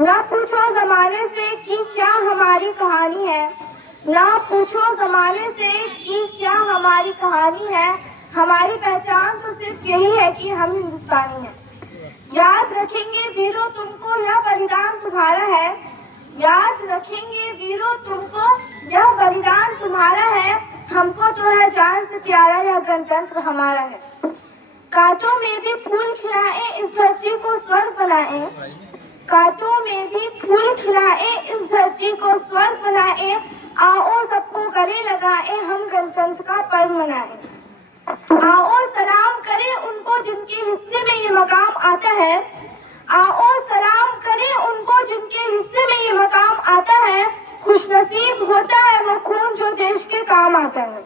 ना पूछो जमाने से कि क्या हमारी कहानी है, ना पूछो जमाने से कि क्या हमारी कहानी है। हमारी पहचान तो सिर्फ यही है कि हम हिंदुस्तानी हैं। याद रखेंगे वीरों तुमको, यह बलिदान तुम्हारा है। याद रखेंगे वीरों तुमको, यह बलिदान तुम्हारा है। हमको तो है जान से प्यारा, यह गणतंत्र हमारा है। कांटों में भी फूल खिलाए, इस धरती को स्वर्ग बनाए। कांटों में भी फूल खिलाए, इस धरती को स्वर्ग बनाए। आओ सबको गले लगाए, हम गणतंत्र का पर्व मनाए। आओ सलाम करें उनको जिनके हिस्से में ये मकाम आता है। आओ सलाम करें उनको जिनके हिस्से में ये मकाम आता है। खुशनसीब होता है वो खून जो देश के काम आता है।